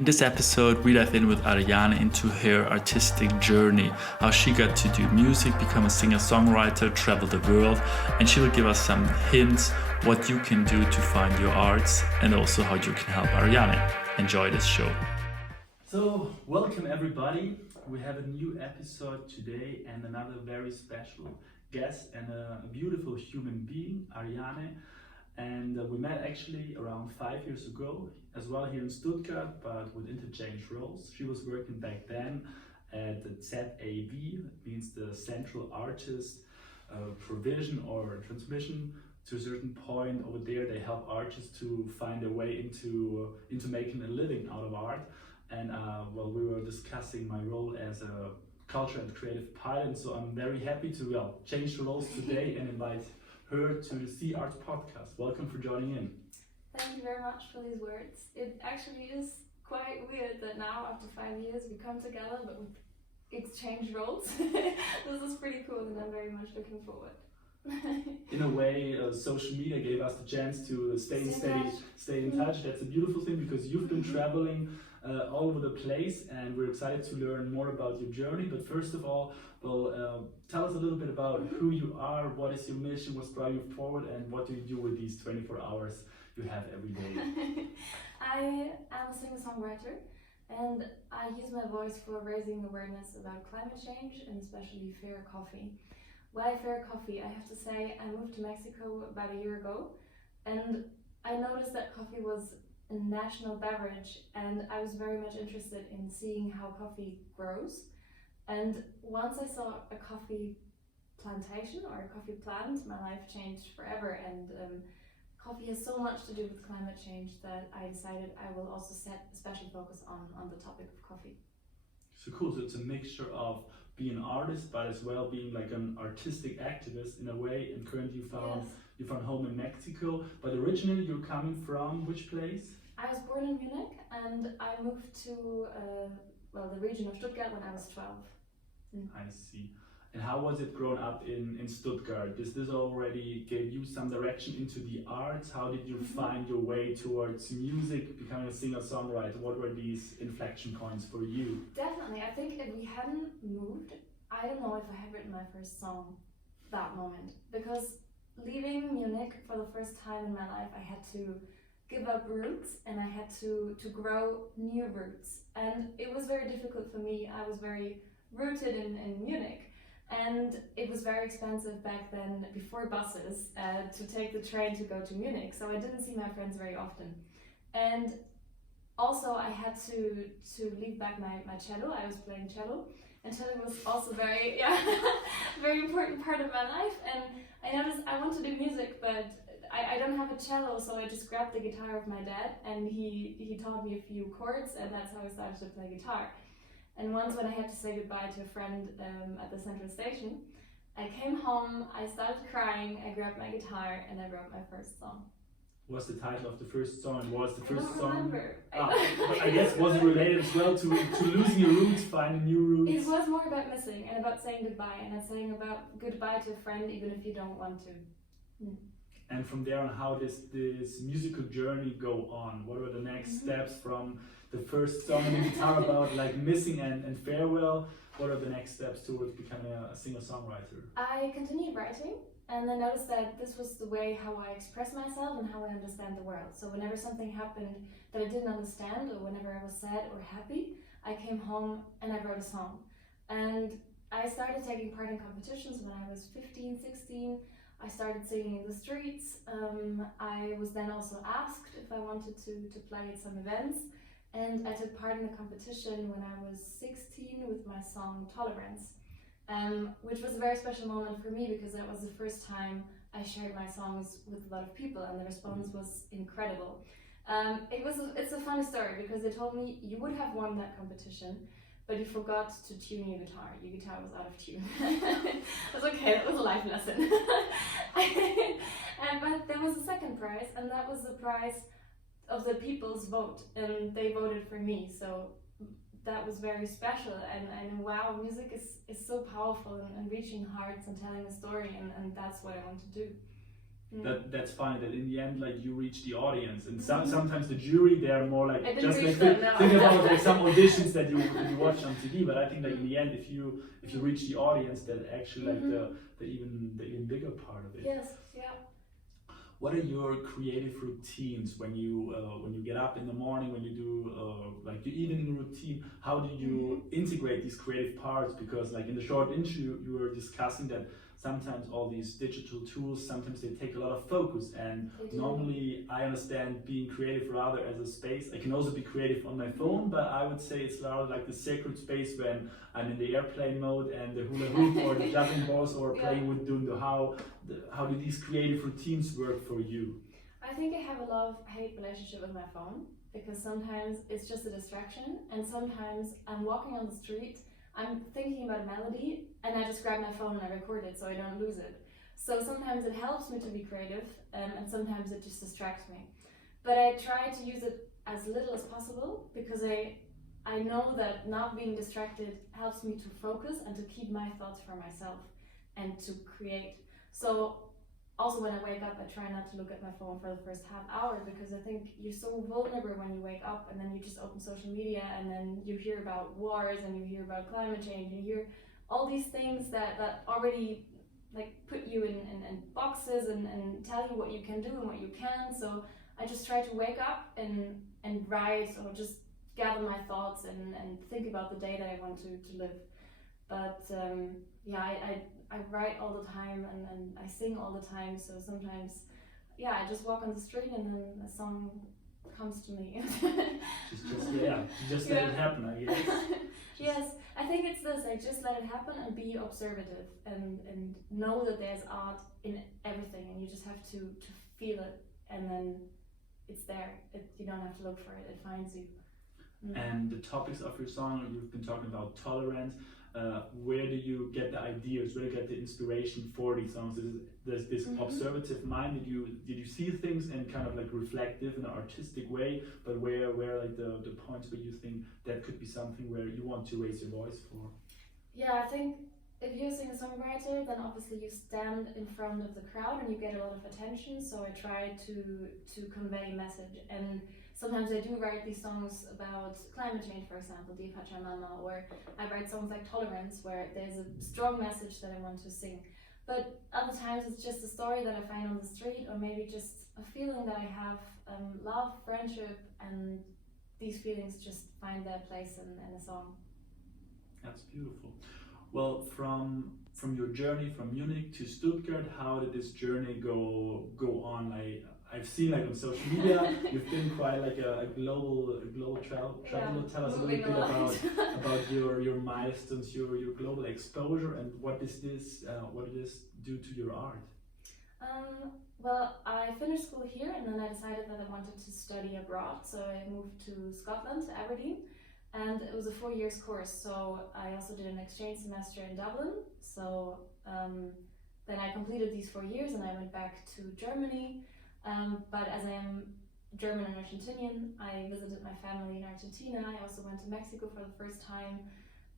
In this episode, we dive in with Ariane into her artistic journey, how she got to do music, become a singer-songwriter, travel the world, and she will give us some hints what you can do to find your arts and also how you can help Ariane. Enjoy this show. So, welcome everybody. We have a new episode today and another very special guest and a beautiful human being, Ariane. And we met actually around 5 years ago, as well here in Stuttgart, but with interchanged roles. She was working back then at the ZAB, it means the Central Artist Provision or Transmission. To a certain point over there, they help artists to find their way into making a living out of art. And we were discussing my role as a culture and creative pilot, so I'm very happy to change the roles today and invite her to the SeeArts Podcast. Welcome for joining in. Thank you very much for these words. It actually is quite weird that now, after 5 years, we come together but with exchanged roles. This is pretty cool and I'm very much looking forward. In a way, social media gave us the chance to stay in touch. That's a beautiful thing because you've been traveling all over the place, and we're excited to learn more about your journey. But first of all, tell us a little bit about who you are, what is your mission, what's driving you forward, and what do you do with these 24 hours you have every day? I am a singer-songwriter, and I use my voice for raising awareness about climate change and especially fair coffee. Why fair coffee? I have to say, I moved to Mexico about a year ago, and I noticed that coffee was a national beverage, and I was very much interested in seeing how coffee grows. And once I saw a coffee plantation or a coffee plant, my life changed forever. And coffee has so much to do with climate change that I decided I will also set a special focus on the topic of coffee. So cool. So it's a mixture of being an artist, but as well being like an artistic activist in a way. And currently you found home in Mexico, but originally you're coming from which place? I was born in Munich, and I moved to the region of Stuttgart when I was 12. I see. And how was it growing up in Stuttgart? Does this already give you some direction into the arts? How did you find your way towards music, becoming a singer-songwriter? What were these inflection points for you? Definitely. I think if we hadn't moved, I don't know if I had written my first song that moment. Because leaving Munich for the first time in my life, I had to give up roots and I had to grow new roots. And it was very difficult for me. I was very rooted in Munich. And it was very expensive back then, before buses, to take the train to go to Munich. So I didn't see my friends very often. And also I had to leave back my cello. I was playing cello. And cello was also very important part of my life. And I noticed I want to do music, but I don't have a cello, so I just grabbed the guitar of my dad, and he taught me a few chords, and that's how I started to play guitar. And once when I had to say goodbye to a friend at the central station, I came home, I started crying, I grabbed my guitar, and I wrote my first song. What's the title of the first song? Was the first I don't song? Remember. I guess was it related as well to losing your roots, finding new roots? It was more about missing and about saying goodbye, and it's saying about goodbye to a friend even if you don't want to. And from there on, how does this musical journey go on? What were the next steps from the first song on the guitar about like missing and farewell? What are the next steps towards becoming a singer-songwriter? I continued writing, and I noticed that this was the way how I express myself and how I understand the world. So whenever something happened that I didn't understand, or whenever I was sad or happy, I came home and I wrote a song. And I started taking part in competitions when I was 15, 16. I started singing in the streets. I was then also asked if I wanted to play at some events. And I took part in a competition when I was 16 with my song Tolerance, which was a very special moment for me because that was the first time I shared my songs with a lot of people, and the response was incredible. It's a funny story because they told me you would have won that competition, but you forgot to tune your guitar. Your guitar was out of tune. I was okay, that was a life lesson. But there was a second prize, and that was the prize of the people's vote, and they voted for me. So that was very special, and wow, music is so powerful and reaching hearts and telling a story, and that's what I want to do. That's funny that in the end, like, you reach the audience, and sometimes the jury, they're more like just like think about like some auditions that you watch on TV. But I think like in the end, if you reach the audience, that actually like the even bigger part of it. Yes. Yeah. What are your creative routines when you get up in the morning, when you do like your evening routine? How do you integrate these creative parts? Because like in the short interview, you were discussing that sometimes all these digital tools, sometimes they take a lot of focus, and normally I understand being creative rather as a space. I can also be creative on my phone, but I would say it's rather like the sacred space when I'm in the airplane mode and the hula hoop or the juggling balls or playing with doing how do these creative routines work for you? I think I have a love-hate relationship with my phone, because sometimes it's just a distraction, and sometimes I'm walking on the street, I'm thinking about a melody, and I just grab my phone and I record it so I don't lose it. So sometimes it helps me to be creative, and sometimes it just distracts me. But I try to use it as little as possible, because I know that not being distracted helps me to focus and to keep my thoughts for myself and to create. So also when I wake up, I try not to look at my phone for the first half hour, because I think you're so vulnerable when you wake up and then you just open social media and then you hear about wars and you hear about climate change, you hear all these things that already like put you in boxes and tell you what you can do and what you can. So I just try to wake up and write, or just gather my thoughts and think about the day that I want to live. But I write all the time and I sing all the time, so sometimes I just walk on the street and then a song comes to me. just let it happen, I guess. Yes, I think it's this, like just let it happen and be observative and know that there's art in everything, and you just have to feel it, and then it's there. You don't have to look for it, it finds you. And the topics of your song, you've been talking about tolerance. Where do you get the ideas? Where do you get the inspiration for these songs? There's this observative mind. Did you see things and kind of like reflective in an artistic way? But where like the points where you think that could be something where you want to raise your voice for? Yeah, I think if you're a singer-songwriter, then obviously you stand in front of the crowd and you get a lot of attention. So I try to convey a message, and sometimes I do write these songs about climate change, for example, Di Pachamama, or I write songs like Tolerance, where there's a strong message that I want to sing. But other times it's just a story that I find on the street, or maybe just a feeling that I have, love, friendship, and these feelings just find their place in a song. That's beautiful. Well, from your journey from Munich to Stuttgart, how did this journey go on? I've seen like on social media, you've been quite like a global traveler. Tell us a little bit about your milestones, your global exposure, and what does this do to your art? Well, I finished school here, and then I decided that I wanted to study abroad, so I moved to Scotland, to Aberdeen, and it was a 4 years course. So I also did an exchange semester in Dublin. So then I completed these 4 years, and I went back to Germany. But as I am German and Argentinian, I visited my family in Argentina. I also went to Mexico for the first time,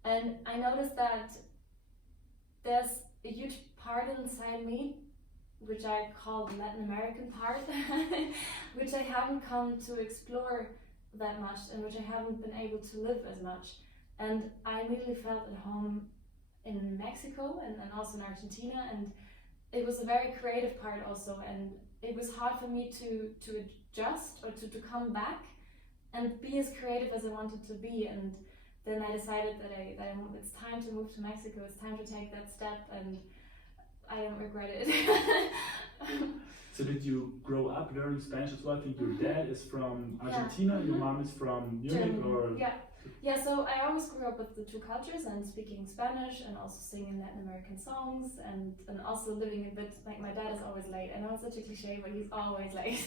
and I noticed that there's a huge part inside me, which I call the Latin American part, which I haven't come to explore that much, and which I haven't been able to live as much. And I immediately felt at home in Mexico and also in Argentina, and it was a very creative part also, and it was hard for me to adjust or to come back and be as creative as I wanted to be. And then I decided that it's time to move to Mexico, it's time to take that step, and I don't regret it. So did you grow up learning Spanish as well? I think your dad is from Argentina, your mom is from Munich, or? Yeah, so I always grew up with the two cultures and speaking Spanish and also singing Latin American songs and also living a bit, like my dad is always late. I know it's such a cliche, but he's always late.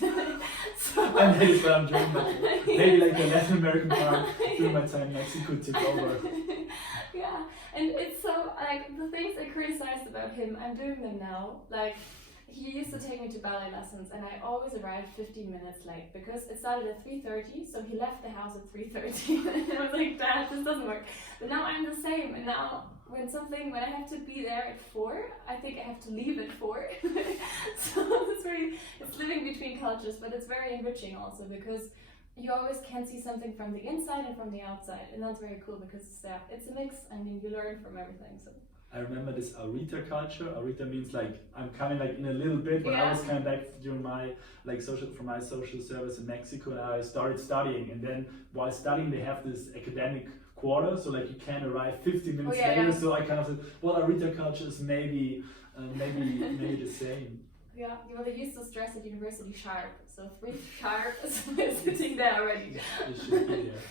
So, and that is what I'm doing. Maybe like the Latin American part during my time in Mexico took over. Yeah, and it's so, like, the things I criticized about him, I'm doing them now. Like, he used to take me to ballet lessons, and I always arrived 15 minutes late because it started at 3:30, so he left the house at 3:30. And I was like, Dad, this doesn't work. But now I'm the same, and now when I have to be there at 4, I think I have to leave at 4. So it's living between cultures, but it's very enriching also because you always can see something from the inside and from the outside, and that's very cool because it's a mix. I mean, you learn from everything. So I remember this Ahorita culture. Ahorita means like I'm coming like in a little bit. When I was coming back during my from my social service in Mexico, and I started studying. And then while studying, they have this academic quarter, so like you can arrive 15 minutes later. So I kind of said, well, Ahorita culture is maybe the same. Yeah, they used to stress at university sharp. So 3 sharp is sitting there already. It should be there.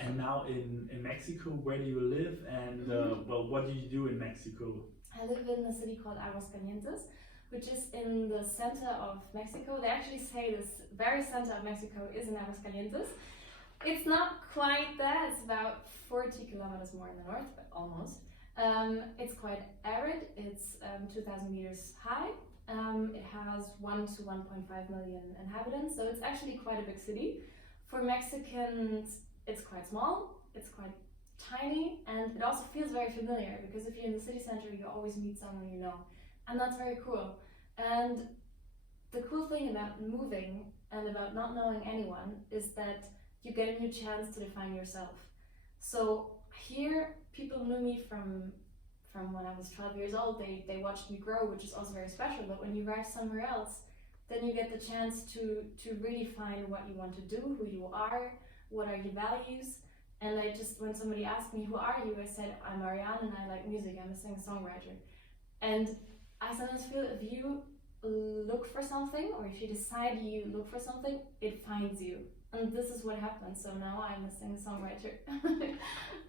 And now in Mexico, where do you live? And well, what do you do in Mexico? I live in a city called Aguascalientes, which is in the center of Mexico. They actually say this very center of Mexico is in Aguascalientes. It's not quite there. It's about 40 kilometers more in the north, but almost. It's quite arid. It's 2,000 meters high. It has 1 to 1.5 million inhabitants, so it's actually quite a big city. For Mexicans, it's quite small, it's quite tiny, and it also feels very familiar because if you're in the city center, you always meet someone you know, and that's very cool. And the cool thing about moving and about not knowing anyone is that you get a new chance to define yourself. So here, people knew me from when I was 12 years old. They watched me grow, which is also very special, but when you arrive somewhere else, then you get the chance to really find what you want to do, who you are, what are your values. And when somebody asked me, who are you? I said, I'm Ariane and I like music, I'm a singer-songwriter. And I sometimes feel if you look for something, or if you decide you look for something, it finds you. And this is what happened. So now I'm a singer-songwriter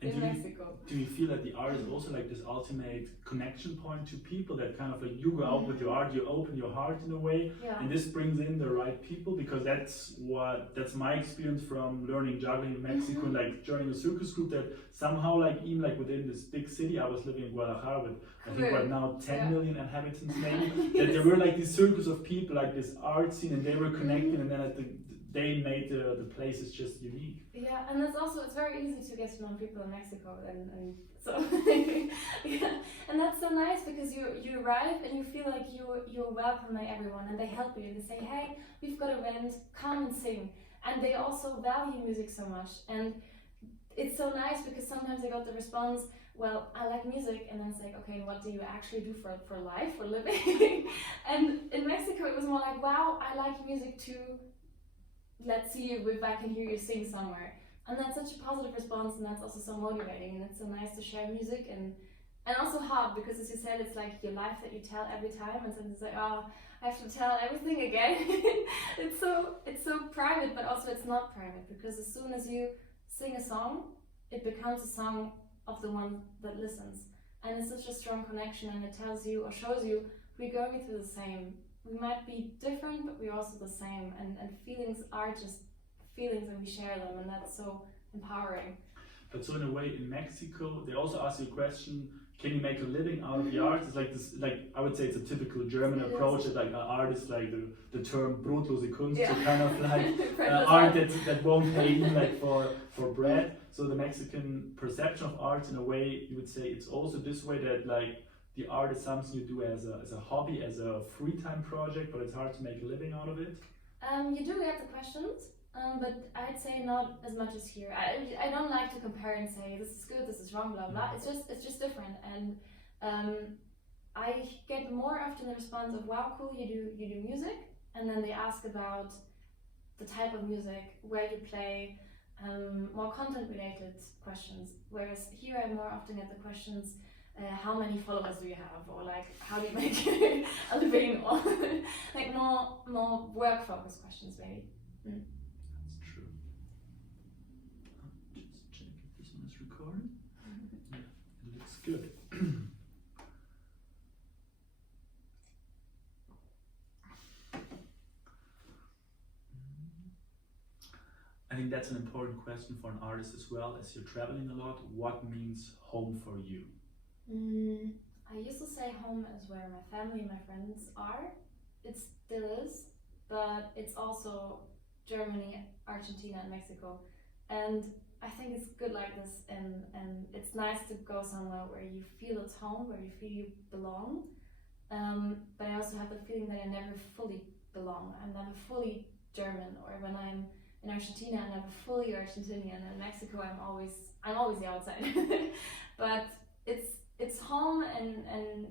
in Mexico. Do you feel that the art is also like this ultimate connection point to people, that kind of like you go out with your art, you open your heart in a way, and this brings in the right people? Because that's my experience from learning juggling in Mexico, and like joining a circus group, that somehow like even like within this big city, I was living in Guadalajara with I think right now 10 million inhabitants maybe, that there were like this circus of people, like this art scene, and they were connected, and then they made the places just unique. Yeah, and it's very easy to get to know people in Mexico, and so and that's so nice because you arrive and you feel like you're welcome by everyone, and they help you and they say, hey, we've got a band, come and sing. And they also value music so much, and it's so nice because sometimes I got the response, well, I like music, and then it's like, okay, what do you actually do for life, for living? And in Mexico it was more like, wow, I like music too. Let's see if I can hear you sing somewhere. And that's such a positive response, and that's also so motivating, and it's so nice to share music, and also hard because, as you said, it's like your life that you tell every time, and sometimes it's like, oh, I have to tell everything again. It's so private, but also it's not private, because as soon as you sing a song, it becomes a song of the one that listens, and it's such a strong connection, and it tells you or shows you we're going through the same. We might be different, but we're also the same, and feelings are just feelings, and we share them, and that's so empowering. But so in a way, in Mexico, they also ask you a question, can you make a living out of the art? It's like this, like I would say it's a typical German approach, that like art is like the term brotlose Kunst, so kind of like art that won't pay you like for bread. So the Mexican perception of art, in a way, you would say it's also this way, that like the art is something you do as a hobby, as a free time project, but it's hard to make a living out of it. You do get the questions, but I'd say not as much as here. I don't like to compare and say this is good, this is wrong, blah blah. It's just different, and I get more often the response of, wow, cool, you do music, and then they ask about the type of music, where you play, more content related questions. Whereas here I more often get the questions, how many followers do you have, or like how do you make a living, or like more work focused questions maybe. That's true. Just check if this one is recording. Yeah, it looks good. I think that's an important question for an artist as well, as you're traveling a lot. What means home for you? I used to say home is where my family and my friends are. It still is, but it's also Germany, Argentina, and Mexico. And I think it's good like this, and it's nice to go somewhere where you feel at home, where you feel you belong. But I also have the feeling that I never fully belong. I'm never fully German, or when I'm in Argentina, I'm never fully Argentinian. In Mexico, I'm always the outside. But it's home, and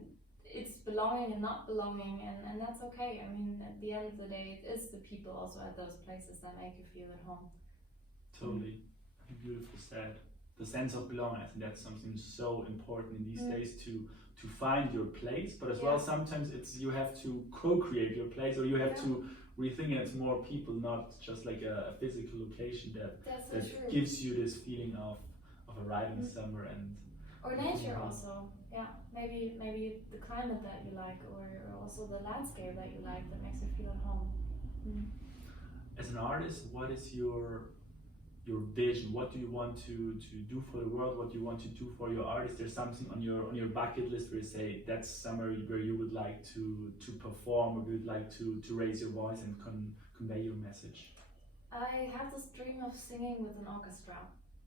it's belonging and not belonging, and that's okay. I mean, at the end of the day, it is the people also at those places that make you feel at home. Totally. Beautiful said. The sense of belonging, I think that's something so important in these days to find your place, but as well sometimes it's you have to co-create your place, or you have to rethink it. It's more people, not just like a physical location that gives you this feeling of arriving somewhere, and or nature also. Yeah, maybe the climate that you like, or also the landscape that you like, that makes you feel at home. As an artist, what is your vision? What do you want to do for the world? What do you want to do for your art? Is there something on your bucket list where you say that's somewhere where you would like to perform, or you would like to raise your voice and convey your message? I have this dream of singing with an orchestra,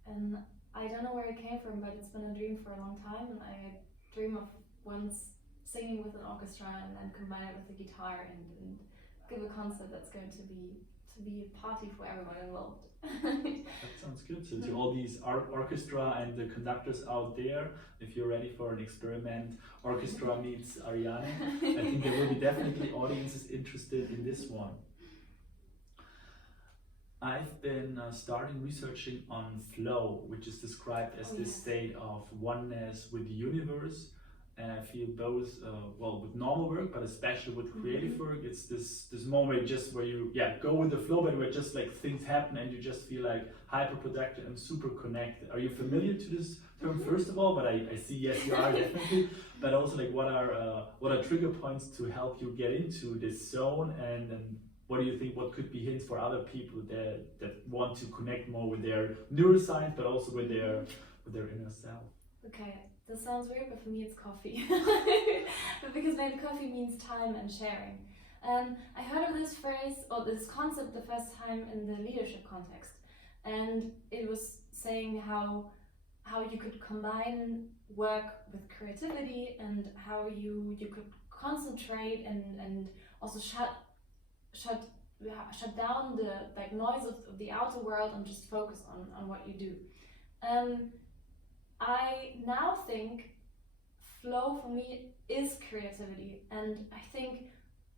and I don't know where it came from, but it's been a dream for a long time, and I dream of once singing with an orchestra and then combine it with the guitar and give a concert that's going to be a party for everyone involved. That sounds good. So to all these orchestra and the conductors out there, if you're ready for an experiment, orchestra meets Ariane, I think there will be definitely audiences interested in this one. I've been starting researching on flow, which is described as this state of oneness with the universe. And I feel both, with normal work, but especially with creative work, it's this moment just where you go with the flow, but where just like things happen and you just feel like hyper productive and super connected. Are you familiar to this term first of all? But I see yes, you are definitely. But also like what are trigger points to help you get into this zone, and what do you think? What could be hints for other people that want to connect more with their neuroscience, but also with their inner self? Okay. This sounds weird, but for me it's coffee. But because maybe coffee means time and sharing. I heard of this phrase, or this concept, the first time in the leadership context. And it was saying how you could combine work with creativity, and how you could concentrate and also shut down the like noise of the outer world and just focus on what you do. I now think flow for me is creativity, and I think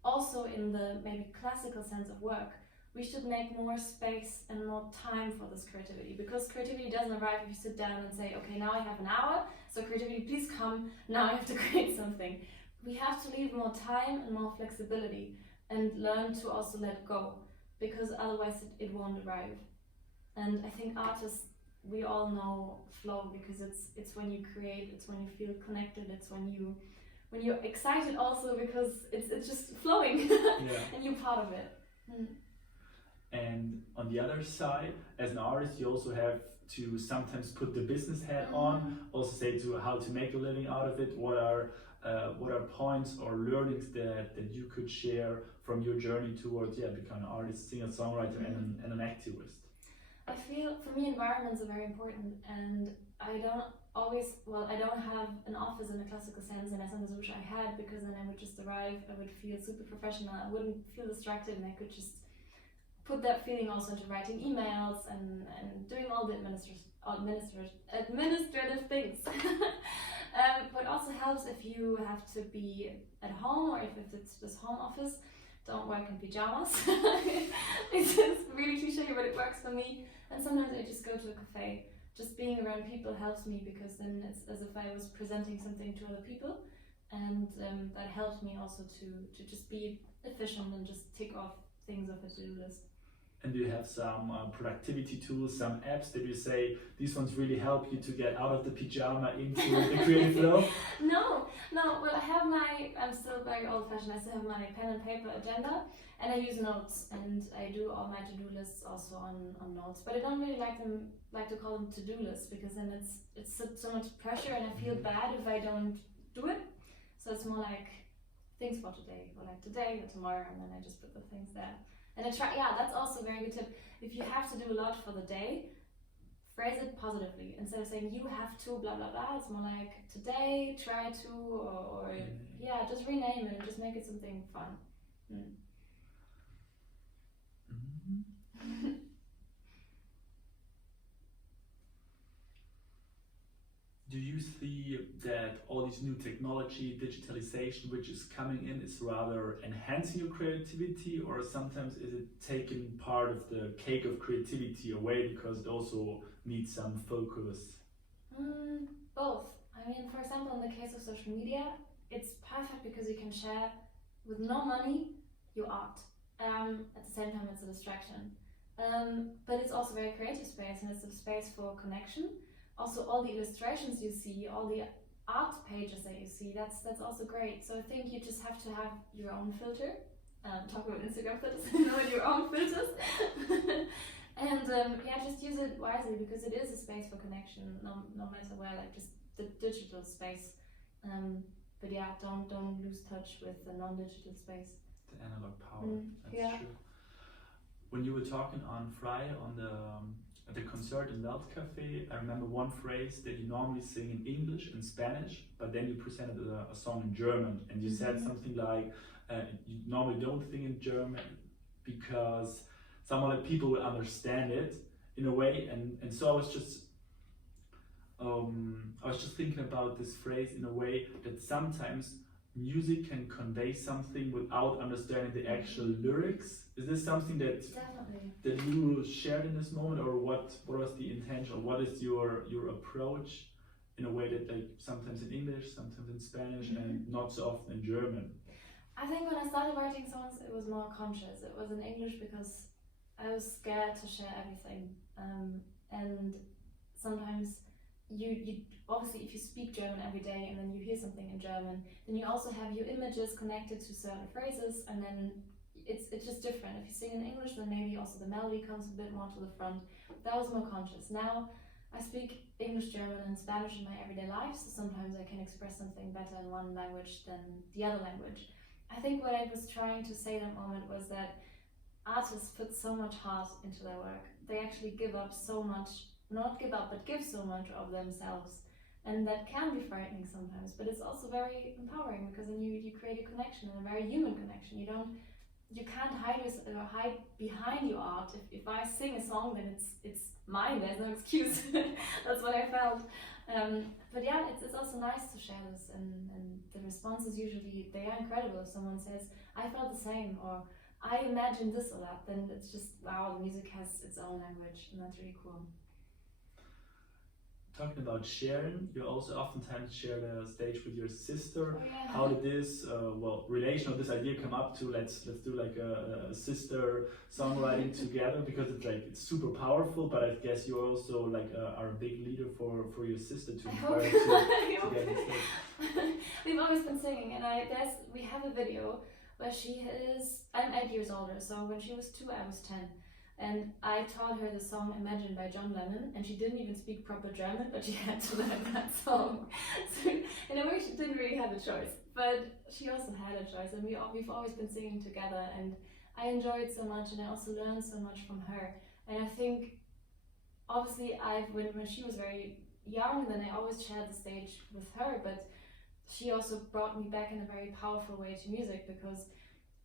also in the maybe classical sense of work, we should make more space and more time for this creativity, because creativity doesn't arrive if you sit down and say, okay, now I have an hour, so creativity please come, now I have to create something. We have to leave more time and more flexibility, and learn to also let go, because otherwise it won't arrive. And I think artists, we all know flow, because it's when you create, it's when you feel connected, it's when you're excited also, because it's just flowing and you're part of it. And on the other side, as an artist, you also have to sometimes put the business hat on, also say to how to make a living out of it. What are points or learnings that you could share from your journey towards becoming an artist, singer, songwriter, and an activist? I feel, for me, environments are very important, and I don't have an office in a classical sense, and I sometimes wish I had, because then I would just arrive, I would feel super professional, I wouldn't feel distracted, and I could just put that feeling also into writing emails and doing all the administrative things. But it also helps if you have to be at home, or if it's just home office, don't work in pajamas. It's really cliche, but it works for me. And sometimes I just go to a cafe. Just being around people helps me, because then it's as if I was presenting something to other people, and that helps me also to just be efficient and just tick off things off a to-do list. And do you have some productivity tools, some apps that you say these ones really help you to get out of the pajama into the creative flow? No. Well, I'm still very old-fashioned. I still have my pen and paper agenda, and I use notes, and I do all my to-do lists also on notes. But I don't really like to call them to-do lists, because then it's so much pressure, and I feel bad if I don't do it. So it's more like things for today, or like today or tomorrow, and then I just put the things there. And I try, that's also a very good tip. If you have to do a lot for the day, phrase it positively instead of saying you have to blah blah blah. It's more like today, try to, or yeah, just rename it and just make it something fun. Do you see that all this new technology, digitalization, which is coming in, is rather enhancing your creativity, or sometimes is it taking part of the cake of creativity away because it also needs some focus? Both. I mean, for example, in the case of social media, it's perfect because you can share with no money your art. At the same time, it's a distraction. But it's also a very creative space, and it's a space for connection. Also, all the illustrations you see, all the art pages that you see, that's also great. So I think you just have to have your own filter. Talk about Instagram filters, your own filters. And yeah, just use it wisely because it is a space for connection, no matter where, like just the digital space. But yeah, don't lose touch with the non-digital space. The analog power, that's true. When you were talking on Friday at the concert in Welt Cafe, I remember one phrase that you normally sing in English and Spanish, but then you presented a song in German, and you said something like, you normally don't sing in German because some other people will understand it in a way, and so I was just thinking about this phrase in a way that sometimes music can convey something without understanding the actual lyrics. Is this something that you shared in this moment, or what was the intention, or what is your approach in a way that, like, sometimes in English, sometimes in Spanish, and not so often in German? I think when I started writing songs, it was more conscious. It was in English because I was scared to share everything, and sometimes you obviously, if you speak German every day and then you hear something in German, then you also have your images connected to certain phrases, and then it's just different. If you sing in English, then maybe also the melody comes a bit more to the front. That was more conscious. Now I speak English, German, and Spanish in my everyday life, so sometimes I can express something better in one language than the other language. I think what I was trying to say that moment was that artists put so much heart into their work. They actually give up so much, not give up, but give so much of themselves. And that can be frightening sometimes, but it's also very empowering because then you create a connection, and a very human connection. You can't hide behind your art. If I sing a song, then it's mine. There's no excuse. That's what I felt. But yeah, it's also nice to share this, and the responses usually, they are incredible. If someone says, I felt the same, or I imagined this or that, then it's just, wow, the music has its own language, and that's really cool. Talking about sharing, you also oftentimes share the stage with your sister. Oh, yeah. How did this relation or this idea come up to let's do like a sister songwriting together, because it's super powerful, but I guess you also like are a big leader for your sister to inspire to get this thing. We've always been singing, and we have a video where I'm 8 years older, so when she was 2 I was 10. And I taught her the song Imagine by John Lennon, and she didn't even speak proper German, but she had to learn that song. So in a way she didn't really have a choice, but she also had a choice, and we've always been singing together, and I enjoyed so much, and I also learned so much from her. And I think, obviously, when she was very young, then I always shared the stage with her, but she also brought me back in a very powerful way to music, because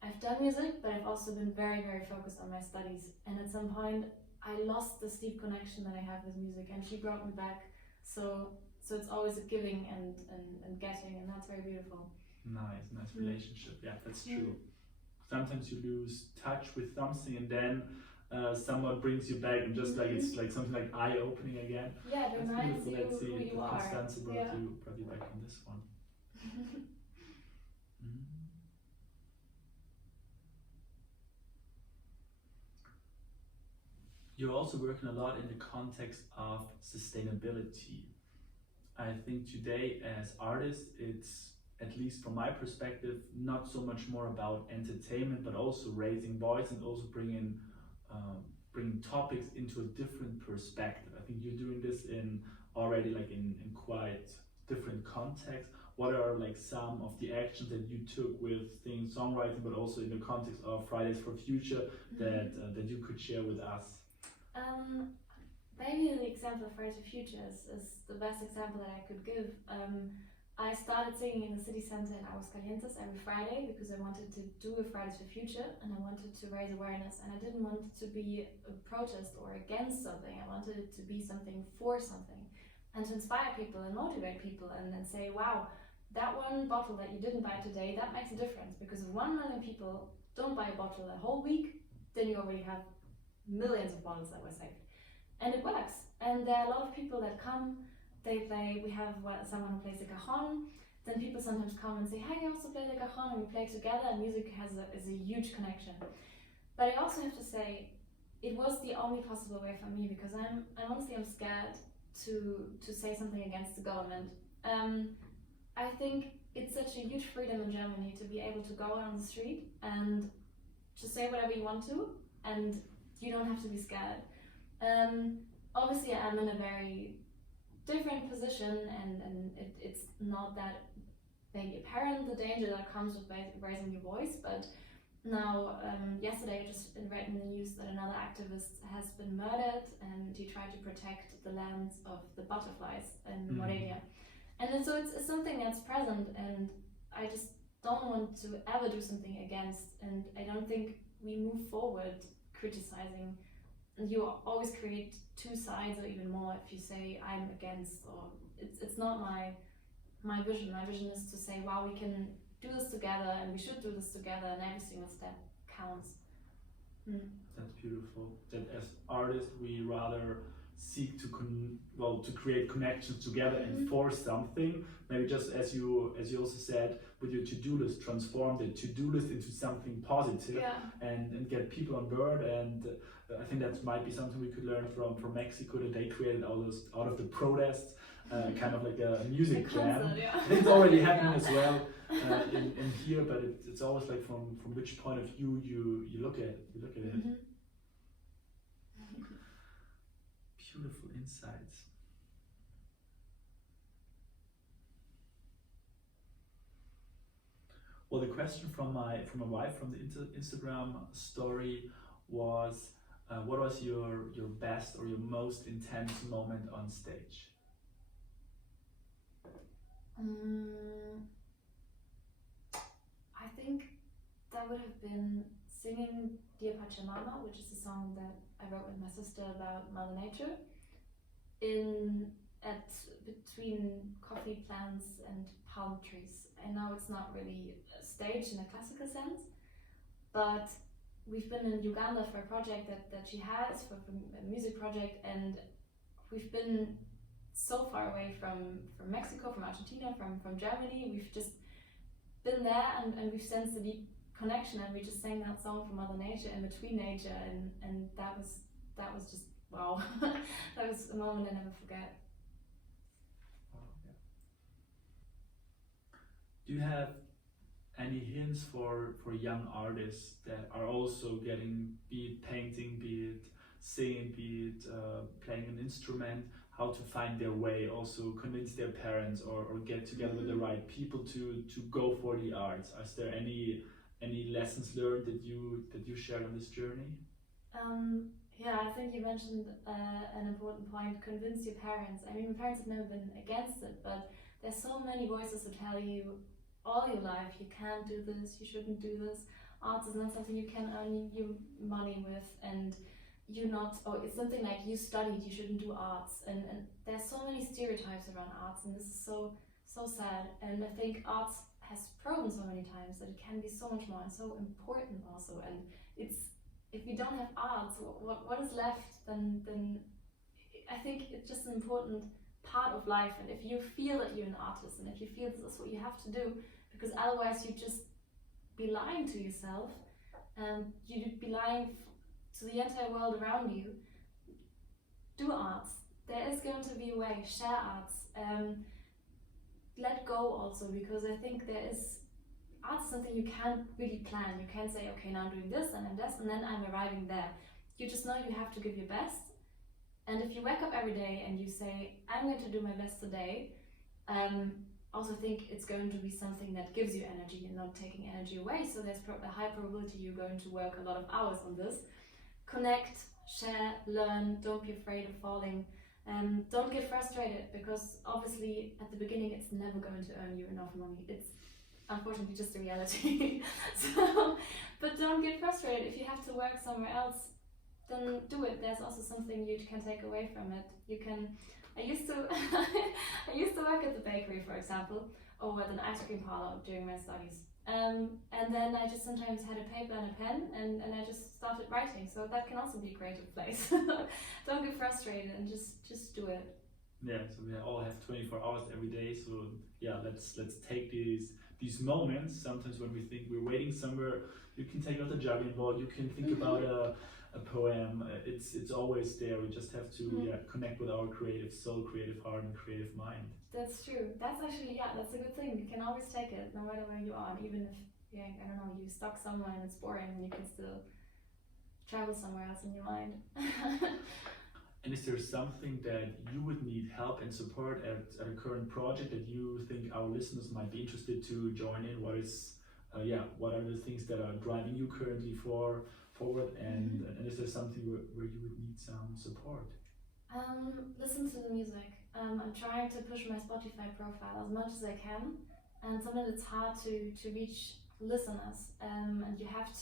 I've done music, but I've also been very, very focused on my studies. And at some point, I lost this deep connection that I have with music, and she brought me back. So it's always a giving and getting, and that's very beautiful. Nice relationship. Yeah, that's true. Sometimes you lose touch with something, and then someone brings you back, and just like it's like something like eye-opening again. Yeah, it reminds you who you are. Constanze brought you back on this one. You're also working a lot in the context of sustainability. I think today as artists, it's, at least from my perspective, not so much more about entertainment, but also raising voice and also bringing topics into a different perspective. I think you're doing this in quite different contexts. What are like some of the actions that you took with things songwriting, but also in the context of Fridays for Future that you could share with us? maybe the example of Fridays for Future is the best example that I could give. I started singing in the city center in Aguascalientes every Friday because I wanted to do a Fridays for Future and I wanted to raise awareness, and I didn't want it to be a protest or against something. I wanted it to be something for something and to inspire people and motivate people and then say, wow, that one bottle that you didn't buy today, that makes a difference, because if 1 million people don't buy a bottle a whole week, then you already have millions of bottles that were saved. And it works. And there are a lot of people that come, we have someone who plays the cajon, then people sometimes come and say, hey, I also play the cajon, and we play together, and music is a huge connection. But I also have to say, it was the only possible way for me, because I'm honestly scared to say something against the government. I think it's such a huge freedom in Germany to be able to go on the street and to say whatever you want to, and you don't have to be scared. Obviously, I'm in a very different position, and it's not that maybe apparent, the danger that comes with raising your voice, but now, yesterday I just read in the news that another activist has been murdered, and he tried to protect the lands of the butterflies in Moravia. And so it's something that's present, and I just don't want to ever do something against, and I don't think we move forward criticizing. You always create two sides or even more if you say I'm against, or it's not my vision. My vision is to say, wow, we can do this together, and we should do this together, and every single step counts. That's beautiful. That as artists we rather seek to create connections together and for something. Maybe just as you also said, with your to-do list, transform the to-do list into something positive, and get people on board. And I think that might be something we could learn from Mexico, that they created out of the protests, kind of like a music jam. I think it's already happening as well in here, but it's always like from which point of view you look at it. Beautiful insights. Well, the question from my wife from the Instagram story was, what was your best or your most intense moment on stage? I think that would have been singing Dear Pachamama, which is a song that I wrote with my sister about Mother Nature, between coffee plants and palm trees. I know it's not really staged in a classical sense, but we've been in Uganda for a project that she has, for a music project, and we've been so far away from Mexico, from Argentina, from Germany. We've just been there, and we've sensed a deep connection, and we just sang that song for Mother Nature and between nature, and that was just wow. That was a moment I never forget. Do you have any hints for young artists that are also getting, be it painting, be it singing, be it playing an instrument, how to find their way, also convince their parents or get together with the right people to go for the arts? Is there any lessons learned that you shared on this journey? Yeah, I think you mentioned an important point, convince your parents. I mean, my parents have never been against it, but there's so many voices to tell you all your life, you can't do this, you shouldn't do this, arts is not something you can earn your money with, and you're not, or it's something like you studied, you shouldn't do arts, and there's so many stereotypes around arts, and this is so sad. And I think arts has proven so many times that it can be so much more and so important also, and if we don't have arts, what is left? Then I think it's just an important part of life. And if you feel that you're an artist, and if you feel this is what you have to do, because otherwise you just be lying to yourself, and you'd be lying to the entire world around you. Do arts. There is going to be a way. Share arts. Let go also, because I think art's something you can't really plan. You can't say, okay, now I'm doing this and then I'm arriving there. You just know you have to give your best. And if you wake up every day and you say, I'm going to do my best today, also think it's going to be something that gives you energy and not taking energy away. So there's a high probability you're going to work a lot of hours on this. Connect, share, learn, don't be afraid of falling. Don't get frustrated, because obviously at the beginning it's never going to earn you enough money. It's unfortunately just a reality. But don't get frustrated. If you have to work somewhere else, then do it. There's also something you can take away from it. I used to work at the bakery, for example, or at an ice cream parlor during my studies. And then I just sometimes had a paper and a pen, and I just started writing. So that can also be a creative place. Don't get frustrated and just do it. Yeah, so we all have 24 hours every day. So yeah, let's take these moments. Sometimes when we think we're waiting somewhere, you can take out the juggling ball. You can think about a poem. It's always there. We just have to connect with our creative soul, creative heart, and creative mind. That's true. That's actually, that's a good thing. You can always take it, no matter where you are. Even if, I don't know, you're stuck somewhere and it's boring, you can still travel somewhere else in your mind. And is there something that you would need help and support at a current project that you think our listeners might be interested to join in? What are the things that are driving you currently forward? And is there something where you would need some support? Listen to the music. I'm trying to push my Spotify profile as much as I can, and sometimes it's hard to reach listeners, and you have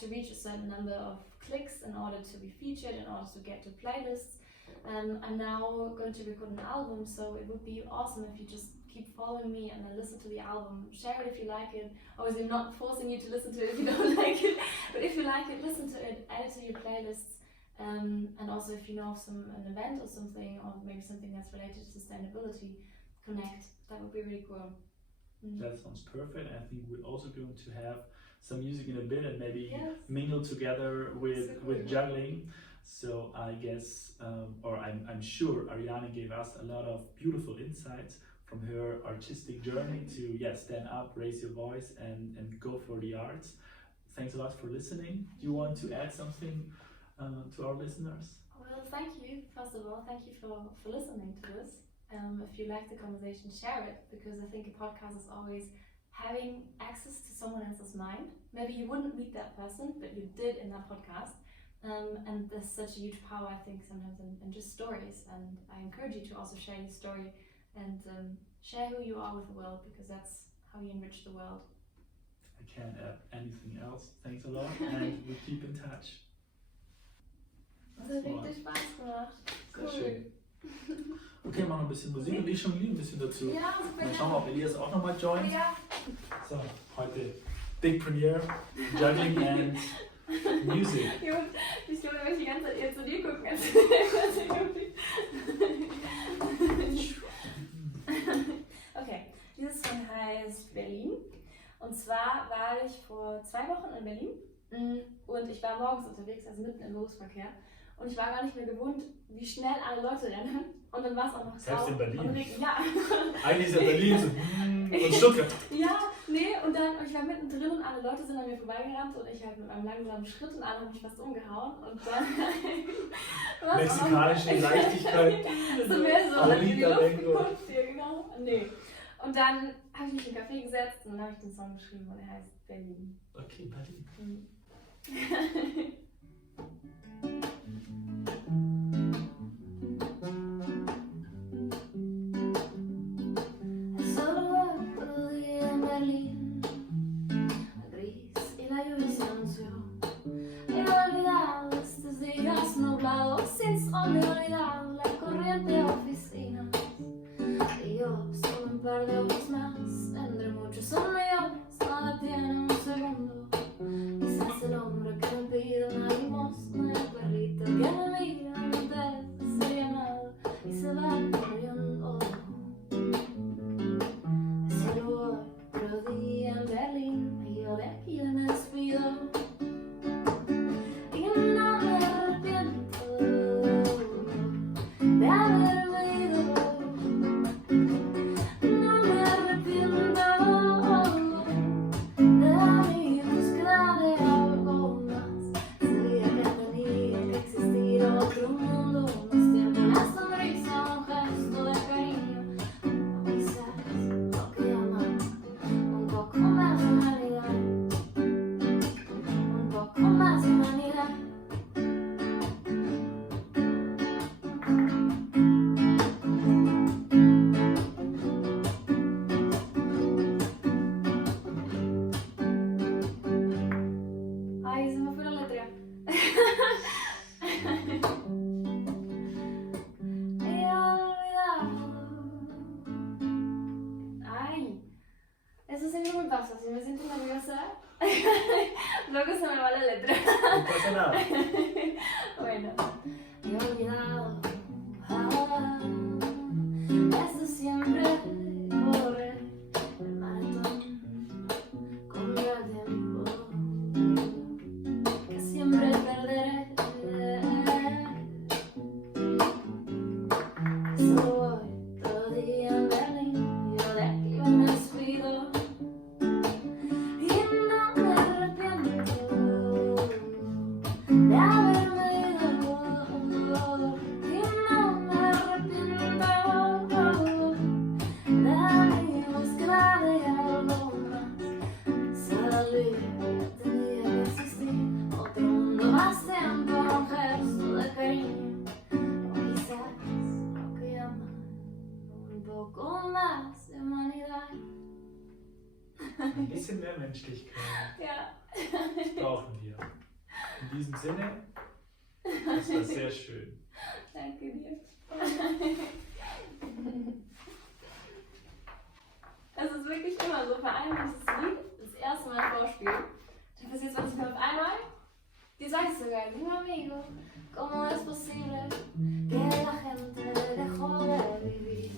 to reach a certain number of clicks in order to be featured, in order to get to playlists. I'm now going to record an album, so it would be awesome if you just keep following me and then listen to the album. Share it if you like it. Obviously, I'm not forcing you to listen to it if you don't like it, but if you like it, listen to it, add it to your playlists. And also, if you know of an event or something, or maybe something that's related to sustainability, connect. That would be really cool. That sounds perfect. I think we're also going to have some music in a bit and maybe mingle together with juggling. So I guess, or I'm sure Ariane gave us a lot of beautiful insights from her artistic journey to stand up, raise your voice, and go for the arts. Thanks a lot for listening. Do you want to add something to our listeners? Well, thank you. First of all, thank you for listening to this. If you like the conversation, share it, because I think a podcast is always having access to someone else's mind. Maybe you wouldn't meet that person, but you did in that podcast. And there's such a huge power, I think, sometimes in just stories. And I encourage you to also share your story and share who you are with the world, because that's how you enrich the world. I can't add anything else. Thanks a lot, and we keep in touch. Das hat richtig Spaß gemacht. Sehr schön. Okay, machen wir ein bisschen Musik und ich schon ein bisschen dazu. Ja, super. Dann schauen wir, ob Elias auch nochmal joint. Ja. So, heute Big Premiere, Juggling and Music. Ich tue nämlich die ganze Zeit eher zu dir gucken. Okay, dieses Song heißt Berlin. Und zwar war ich vor 2 Wochen in Berlin und ich war morgens unterwegs, also mitten im Berufsverkehr. Und ich war gar nicht mehr gewohnt, wie schnell alle Leute rennen. Und dann war es auch noch Selbst in Berlin? Ja. Eigentlich ist ja Berlin so und Stuttgart. Ja, nee, und ich war mittendrin und alle Leute sind an mir vorbeigerannt und ich habe mit einem langsamen Schritt und alle haben mich fast umgehauen. Und dann... Mexikanische Leichtigkeit. So mehr so, alle in die Lieder Luft denken. geguckt, ja genau. Nee. Und dann habe ich mich in einen Café gesetzt und dann habe ich den Song geschrieben und er heißt Berlin. Okay, Berlin. Sin olvidar la corriente de oficinas. Y yo solo un par de horas más. Entre muchos son millones, nada tiene un segundo. Quizás el hombre que me pide una limosna y el perrito que me mira antes de sería nada y se va corriendo. Solo voy otro día en Berlín y yo de aquí me despido. Y no me arrepiento. nada. Bueno, he olvidado. Esto siempre corre el maratón contra el tiempo que siempre perderé. Solo voy todo el día en Berlín, yo de aquí me despido y no me arrepiento de haberme ido. Y no me arrepiento de mi búsqueda de algo más. Salir tenía que existir otro mundo, más tiempo, un gesto de cariño, o quizás lo que llaman un poco más de humanidad. Ein bisschen mehr Menschlichkeit. Ja. Das brauchen wir. In diesem Sinne, das war sehr schön. Danke dir. Es ist wirklich immer so, vor allem wenn ich das Lied das erste Mal vorspiele, dann passiert es manchmal auf einmal. Die sage ich sogar, mi amigo, ¿cómo es posible que la gente dejó de vivir?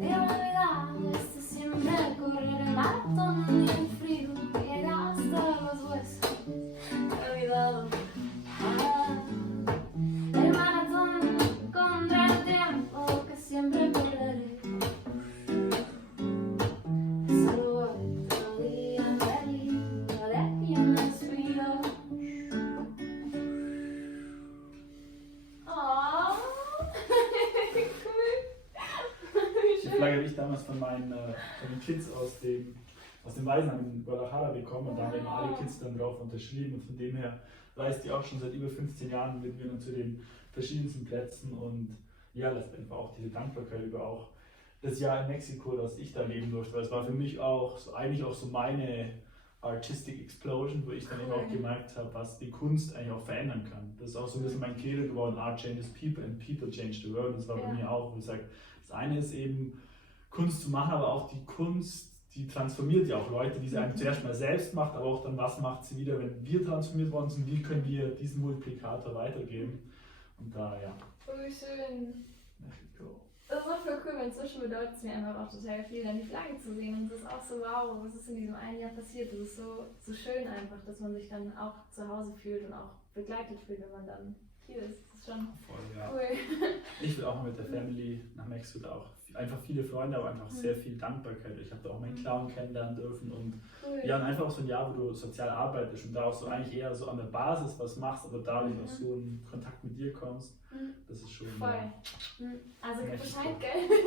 Y olvidado este siempre correr el maratón y el frío que llega hasta los huesos. He olvidado el maratón contra el tiempo que siempre perderé. Solo voy todo el día en Berlín, yo de aquí me despido. Oh, cool. Die Flagge habe ich damals von den Kids aus dem Waisenheim in Guadalajara bekommen und da haben eben alle Kids dann drauf unterschrieben und von dem her reist die auch schon seit über 15 Jahren mit mir zu den verschiedensten Plätzen und ja, letztendlich war auch diese Dankbarkeit über auch das Jahr in Mexiko, dass ich da leben durfte, weil es war für mich auch so, eigentlich auch so meine Artistic Explosion, wo ich dann eben auch gemerkt habe, was die Kunst eigentlich auch verändern kann. Das ist auch so ein bisschen mein Credo geworden, Art changes people and people change the world. Das war bei mir auch, wo ich sage, das eine ist eben Kunst zu machen, aber auch die Kunst, die transformiert ja auch Leute, die sie einem zuerst mal selbst macht, aber auch dann, was macht sie wieder, wenn wir transformiert worden sind, wie können wir diesen Multiplikator weitergeben. Und da, ja. Voll schön. Mexiko. Das ist auch voll cool, weil inzwischen bedeutet es mir einfach auch total viel, dann die Flagge zu sehen. Und es ist auch so, wow, was ist in diesem einen Jahr passiert? Das ist so schön einfach, dass man sich dann auch zu Hause fühlt und auch begleitet fühlt, wenn man dann hier ist. Das ist schon voll, ja. cool. Ich will auch mal mit der Family nach Mexiko, da auch einfach viele Freunde, aber einfach sehr viel Dankbarkeit. Ich habe da auch meinen Clown kennenlernen dürfen und Cool. ja, und einfach auch so ein Jahr, wo du sozial arbeitest und da auch so eigentlich eher so an der Basis was machst, aber dadurch auch so in Kontakt mit dir kommst. Das ist schon. Voll. Also gib Mexiko. Bescheid, gell?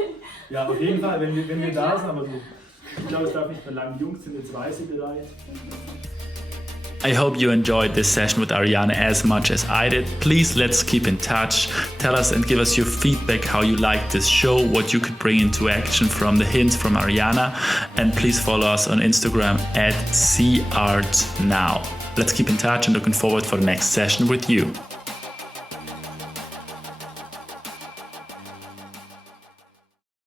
Ja, auf jeden Fall, wenn wir da sind, aber ich glaube, es darf nicht mehr lang. Jungs sind jetzt weiße bereit. I hope you enjoyed this session with Ariane as much as I did. Please let's keep in touch. Tell us and give us your feedback, how you liked this show, what you could bring into action from the hints from Ariane. And please follow us on Instagram at SeeArts Now. Let's keep in touch and looking forward for the next session with you.